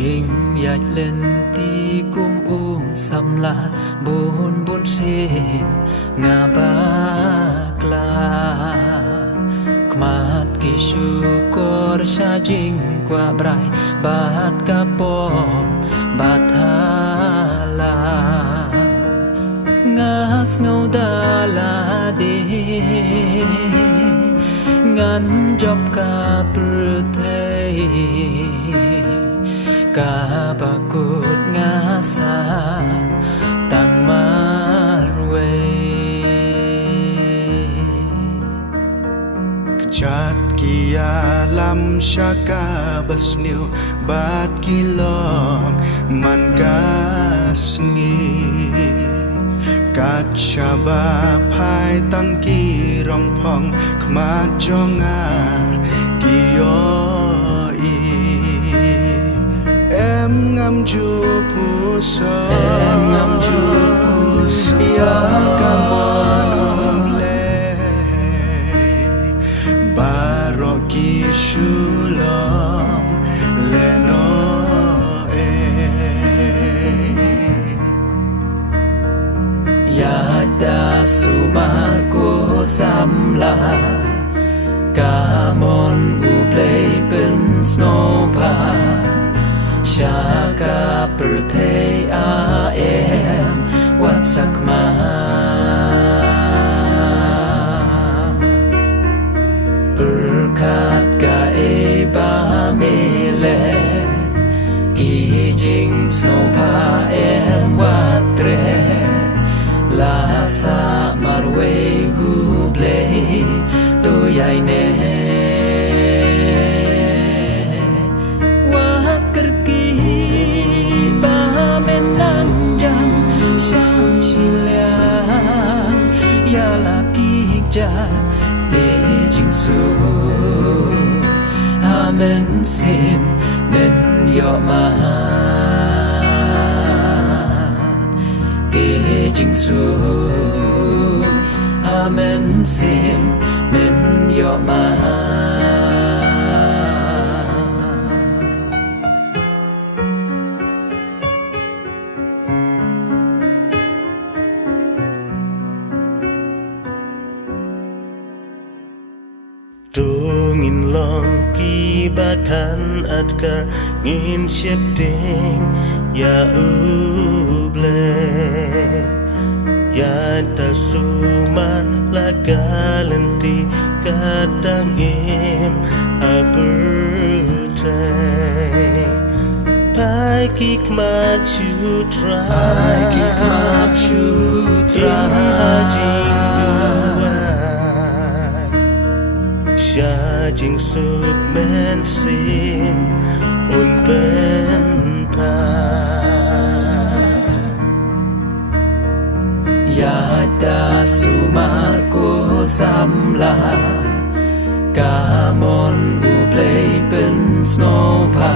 Jing yat lên ti kum u sam la bun bun sin nga bakla kmat kishu kor sha jing kwa brai bat kapo bathala ngas ngau dala de ngan job ka perthei ka bakut ngasa tang marwe chat kia lam shaka basniu bat kilong man kasngi kat chaba phai tang ki rong phong khma jonga kiyo em ngam chu pu so ya kamon le baroki shulong le no ya da sumar ko samla kamon u play ben snowpa Shaka birthday I am Watsakma Berkat ka eba mele Ki jing snopa em watre Lasa marwe huble To yai ne Te jing su Amen sim men yo ma Te jing su Amen sim men yo ma Tungin long ki bakan adkar ngin siap ding ya uble ya tasumar lagalenti kadang im apertai pagi kemacu try Sha jing suk men sim un ben pa Ya da sumar ko samla Kamon u play ben snowpa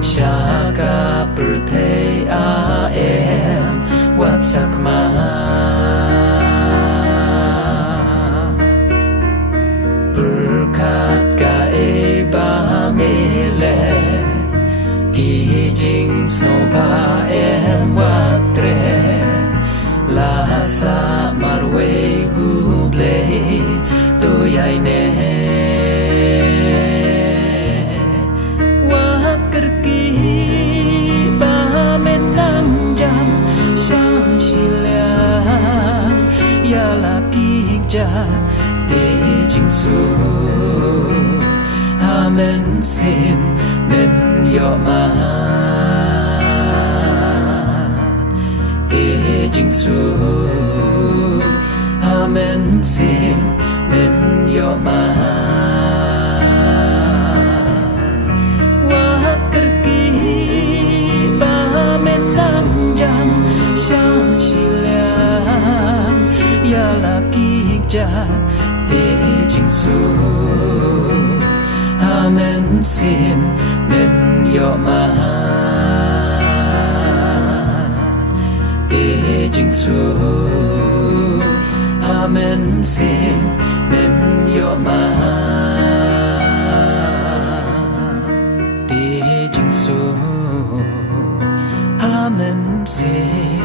Shaka birthday I am Watsakma Berkat ka eba mele Ki jing snopa em watre Lasa marwe huble To yai ne Wat kerki ba menang jam Sang silang Ya laki jat Te jing su Amen sim men yo ma Te jing su Amen sim men yo ma Wat kerki ba menang jam Sang silang Ya laki jat Te jing su Amen sim men yo ma Te jing su Amen sim men yo ma Te jing su เส